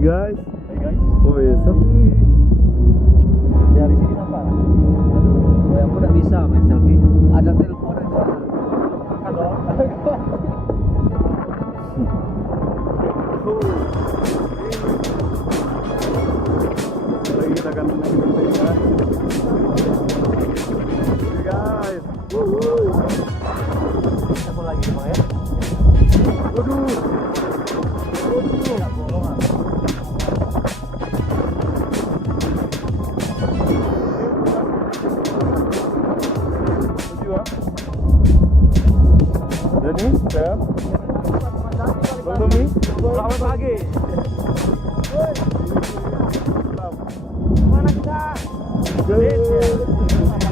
guys. Hai guys. Oh iya, sepi. Dari sini apa? Aduh, aku udah bisa main selfie. Ada telepon aja. Halo. Lagi kita akan naik guys. Guys. Aku lagi di mana ya? Waduh. Enggak bohong ah. Jadi, saya Bang Tommy. Selamat pagi. Mana kita?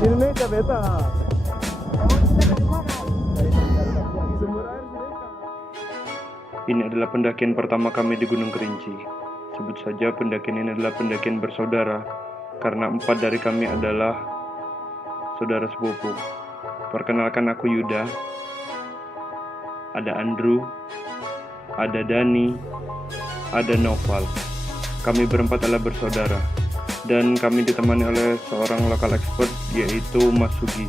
Indonesia beta. Ini adalah pendakian pertama kami di Gunung Kerinci. Sebut saja pendakian ini adalah pendakian bersaudara, karena 4 dari kami adalah saudara sepupu. Perkenalkan, aku Yuda, ada Andrew, ada Dani, ada Noval. Kami berempat adalah bersaudara, dan kami ditemani oleh seorang lokal expert, yaitu Mas Sugi.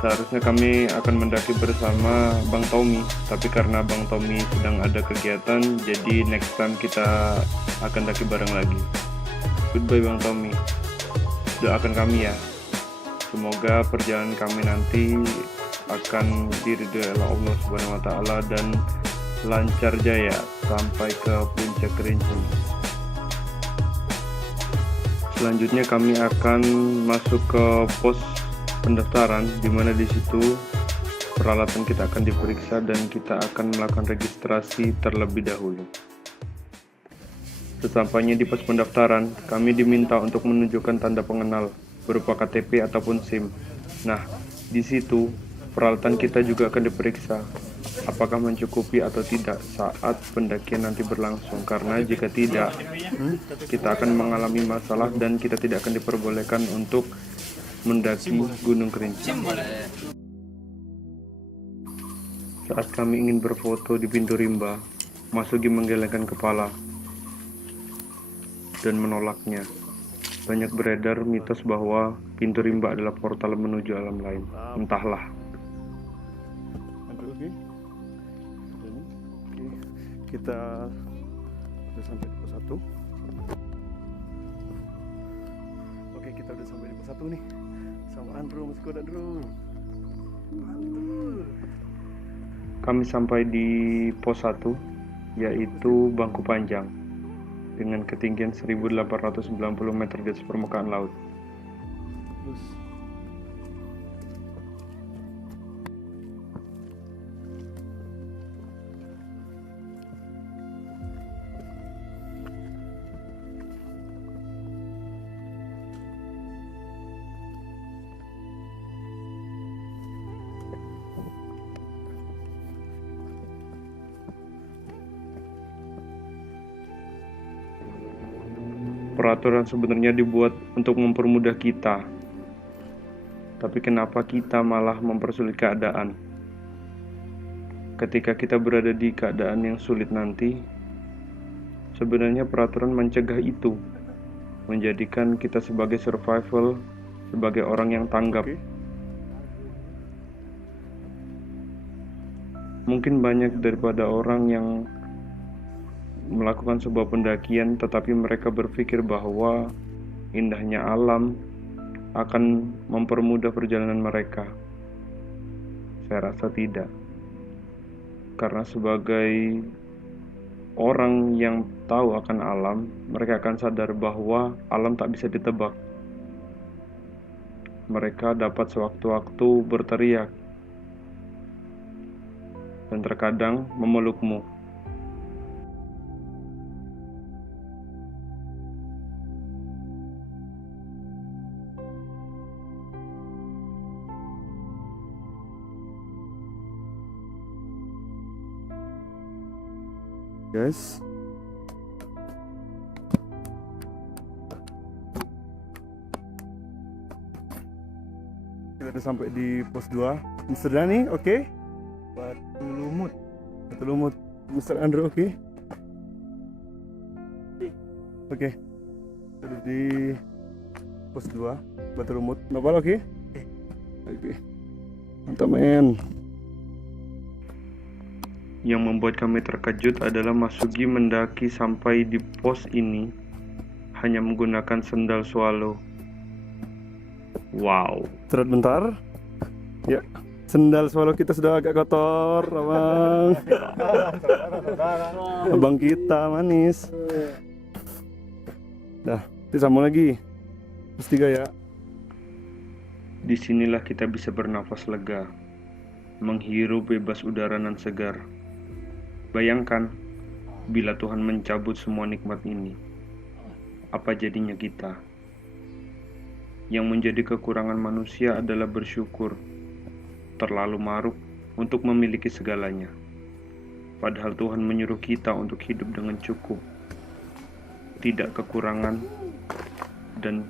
Seharusnya kami akan mendaki bersama Bang Tommy, tapi karena Bang Tommy sedang ada kegiatan, jadi next time kita akan daki bareng lagi. Goodbye Bang Tommy. Doakan kami ya. Semoga perjalanan kami nanti akan diridhoi oleh Allah Subhanahu wa taala dan lancar jaya sampai ke puncak Kerinci. Selanjutnya kami akan masuk ke pos pendaftaran, di mana di situ peralatan kita akan diperiksa dan kita akan melakukan registrasi terlebih dahulu. Sesampainya di pos pendaftaran, kami diminta untuk menunjukkan tanda pengenal berupa KTP ataupun SIM. Nah, di situ peralatan kita juga akan diperiksa apakah mencukupi atau tidak saat pendakian nanti berlangsung, karena jika tidak, kita akan mengalami masalah dan kita tidak akan diperbolehkan untuk mendaki Gunung Kerinci. Saat kami ingin berfoto di pintu rimba, Mas Sugi menggelengkan kepala dan menolaknya. Banyak beredar mitos bahwa pintu rimba adalah portal menuju alam lain. Entahlah. Oke. Kita udah sampai di pos 1. Oke, kita udah sampai di pos 1 nih. Sama Andrew, Mas Koda Andrew. Kami sampai di pos 1, yaitu Bangku Panjang, dengan ketinggian 1890 meter di atas permukaan laut. Terus. Peraturan sebenarnya dibuat untuk mempermudah kita, tapi kenapa kita malah mempersulit keadaan? Ketika kita berada di keadaan yang sulit nanti, sebenarnya peraturan mencegah itu, menjadikan kita sebagai survival, sebagai orang yang tanggap. Mungkin banyak daripada orang yang melakukan sebuah pendakian, tetapi mereka berpikir bahwa indahnya alam akan mempermudah perjalanan mereka. Saya rasa tidak, karena sebagai orang yang tahu akan alam, mereka akan sadar bahwa alam tak bisa ditebak. Mereka dapat sewaktu-waktu berteriak dan terkadang memelukmu. Guys, kita udah sampai di pos 2. Mr. Dani, oke? Batu Lumut. Batu Lumut. Mr. Andrew, oke? Oke, udah di pos 2 Batu Lumut. Nopal oke? Oke. Mantap men. Yang membuat kami terkejut adalah Masugi mendaki sampai di pos ini hanya menggunakan sendal swallow. Wow. Terus bentar. Ya, sendal swallow kita sudah agak kotor, abang. Abang kita manis. Dah, disambung lagi. Pos 3 ya. Disinilah kita bisa bernafas lega, menghirup bebas udara nan segar. Bayangkan, bila Tuhan mencabut semua nikmat ini, apa jadinya kita? Yang menjadi kekurangan manusia adalah bersyukur, terlalu maruk untuk memiliki segalanya. Padahal Tuhan menyuruh kita untuk hidup dengan cukup, tidak kekurangan, dan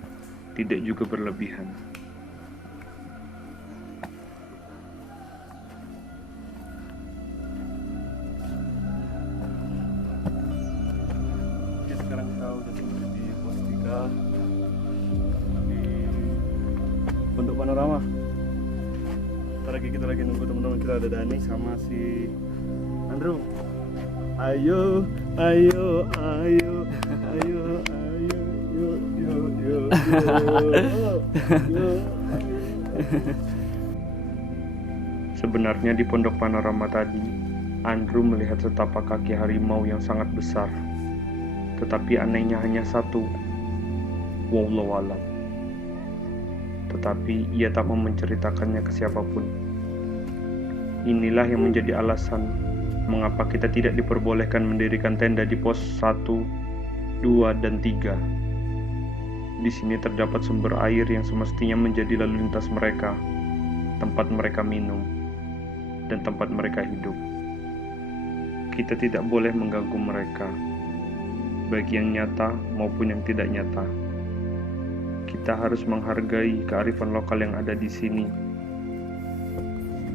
tidak juga berlebihan. Oke, sekarang kita udah sampai di pos 3 di Pondok Panorama. Ntar lagi kita lagi nunggu teman-teman kita, ada Dani sama si Andrew. Ayo, ayo, ayo, ayo, ayo, yuk, yuk, yuk, yuk. Sebenarnya di Pondok Panorama tadi, Andrew melihat setapak kaki harimau yang sangat besar. Tetapi anehnya hanya satu. Wallahualam. Tetapi ia tak mau menceritakannya ke siapapun. Inilah yang menjadi alasan mengapa kita tidak diperbolehkan mendirikan tenda di pos 1, 2, dan 3. Di sini terdapat sumber air yang semestinya menjadi lalu lintas mereka, tempat mereka minum, dan tempat mereka hidup. Kita tidak boleh mengganggu mereka, baik yang nyata maupun yang tidak nyata. Kita harus menghargai kearifan lokal yang ada di sini.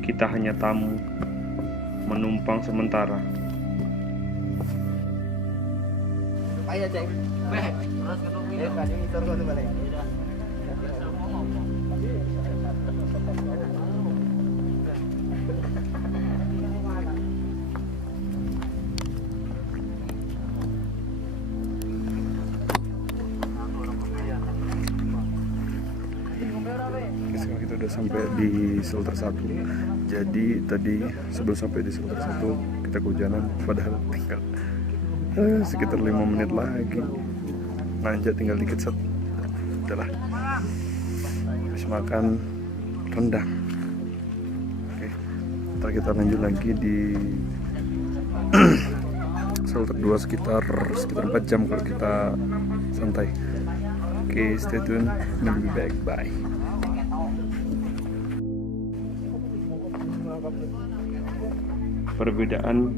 Kita hanya tamu, menumpang sementara. Ayo cek. Terus gedung ini. Tadi motor gua balik. Oke, sekarang kita udah sampai di shelter 1. Jadi tadi sebelum sampai di shelter 1 kita kehujanan, padahal tinggal sekitar 5 menit lagi. Nanjak tinggal dikit set. Udahlah. Habis makan rendang. Oke. Ntar kita lanjut lagi di shelter 2 sekitar 4 jam kalau kita santai. Oke, stay tune. We'll be back. Bye. Perbedaan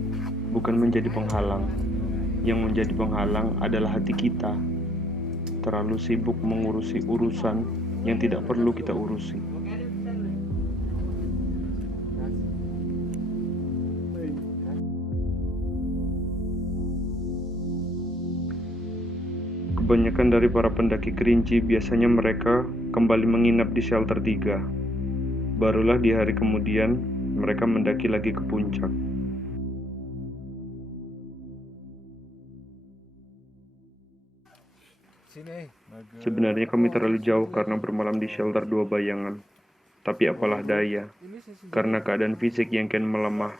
bukan menjadi penghalang. Yang menjadi penghalang adalah hati kita. Terlalu sibuk mengurusi urusan yang tidak perlu kita urusi. Kebanyakan dari para pendaki Kerinci biasanya mereka kembali menginap di shelter 3. Barulah di hari kemudian mereka mendaki lagi ke puncak. Sebenarnya kami terlalu jauh karena bermalam di shelter 2 bayangan. Tapi apalah daya, karena keadaan fisik yang kian melemah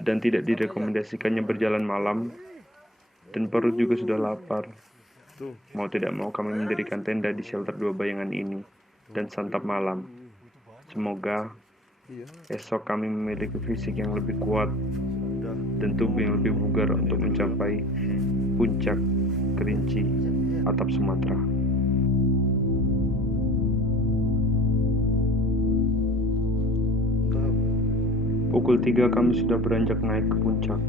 dan tidak direkomendasikannya berjalan malam, dan perut juga sudah lapar. Mau tidak mau kami mendirikan tenda di shelter 2 bayangan ini dan santap malam. Semoga esok kami memiliki fisik yang lebih kuat dan tubuh yang lebih bugar untuk mencapai puncak Kerinci atap Sumatera. Pukul 3 kami sudah beranjak naik ke puncak.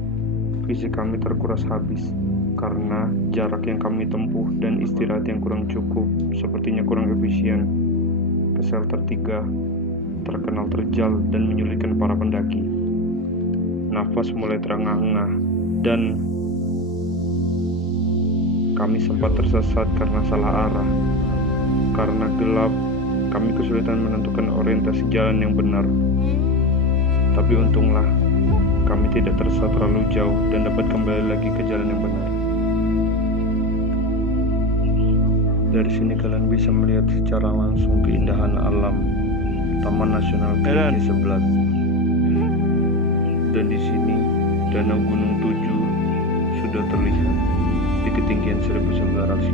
Fisik kami terkuras habis karena jarak yang kami tempuh dan istirahat yang kurang cukup, sepertinya kurang efisien. Ke shelter 3 terkenal terjal dan menyulitkan para pendaki. Nafas mulai terengah-engah dan kami sempat tersesat karena salah arah. Karena gelap, kami kesulitan menentukan orientasi jalan yang benar. Tapi untunglah, kami tidak tersesat terlalu jauh dan dapat kembali lagi ke jalan yang benar. Dari sini kalian bisa melihat secara langsung keindahan alam Taman Nasional Kerinci Seblat. Dan di sini Danau Gunung Tujuh sudah terlihat di ketinggian 1950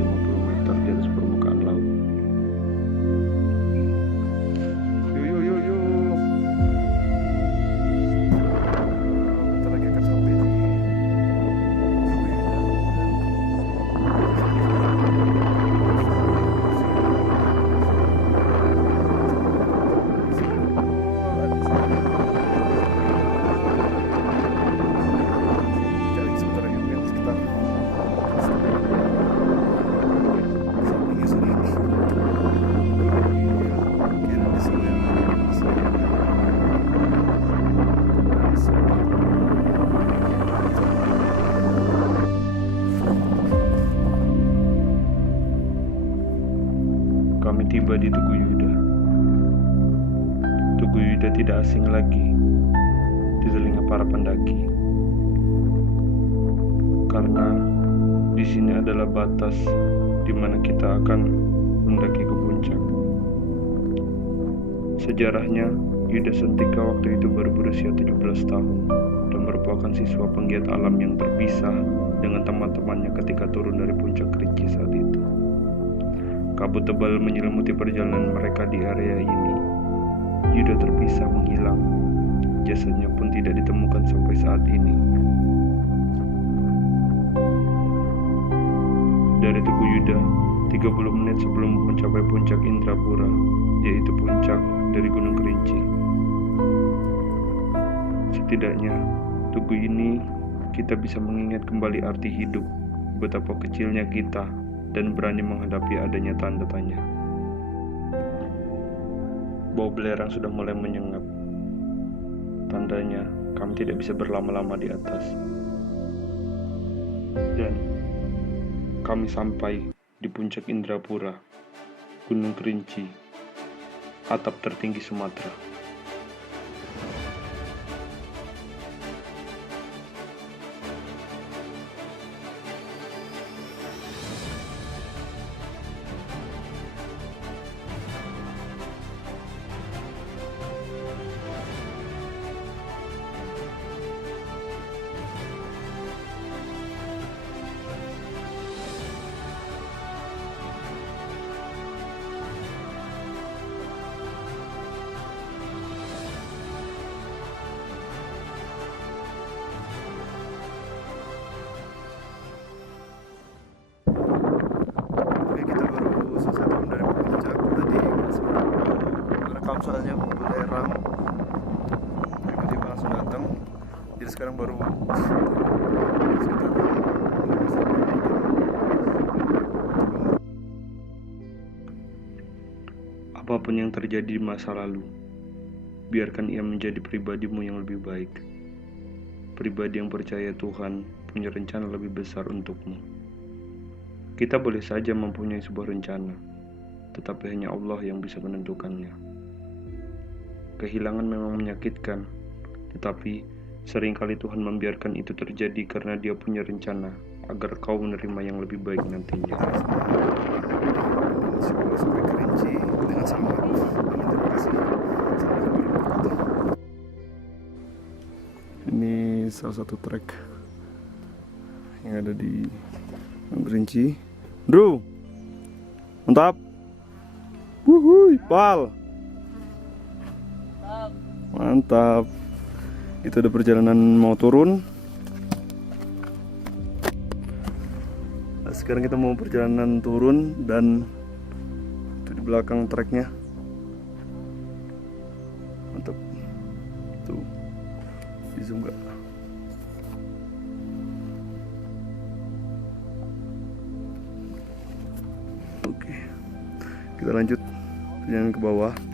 meter di atas permukaan laut. Bentar lagi akan sampai di jalan sebentar lagi mungkin sekitar Kami tiba di Tugu Yuda. Tugu Yuda tidak asing lagi di telinga para pendaki, karena di sini adalah batas di mana kita akan mendaki ke puncak. Sejarahnya, Yuda Sentika waktu itu baru berusia 17 tahun dan merupakan siswa penggiat alam yang terpisah dengan teman-temannya ketika turun dari puncak Kerinci saat itu. Kabut tebal menyelimuti perjalanan mereka di area ini. Yuda terpisah menghilang. Jasadnya pun tidak ditemukan sampai saat ini. Dari Tugu Yuda, 30 menit sebelum mencapai puncak Indrapura, yaitu puncak dari Gunung Kerinci. Setidaknya, Tugu ini kita bisa mengingat kembali arti hidup, betapa kecilnya kita, dan berani menghadapi adanya tanda tanya. Bau belerang sudah mulai menyengat. Tandanya kami tidak bisa berlama-lama di atas. Dan kami sampai di puncak Indrapura, Gunung Kerinci, atap tertinggi Sumatera. Soalnya belerang tiba-tiba langsung datang, jadi sekarang baru Apapun yang terjadi di masa lalu, biarkan ia menjadi pribadimu yang lebih baik. Pribadi yang percaya Tuhan punya rencana lebih besar untukmu. Kita boleh saja mempunyai sebuah rencana, tetapi hanya Allah yang bisa menentukannya. Kehilangan memang menyakitkan, tetapi seringkali Tuhan membiarkan itu terjadi karena Dia punya rencana agar kau menerima yang lebih baik nantinya. Sampai Kerinci dengan selamat. Terima kasih. Ini salah satu trek yang ada di Kerinci. Bro, mantap. Wuhui, pal. Mantap. Itu ada perjalanan mau turun. Nah, sekarang kita mau perjalanan turun dan itu di belakang treknya. Mantap. Tuh. Di zoom gak? Oke. Kita lanjut perjalanan ke bawah.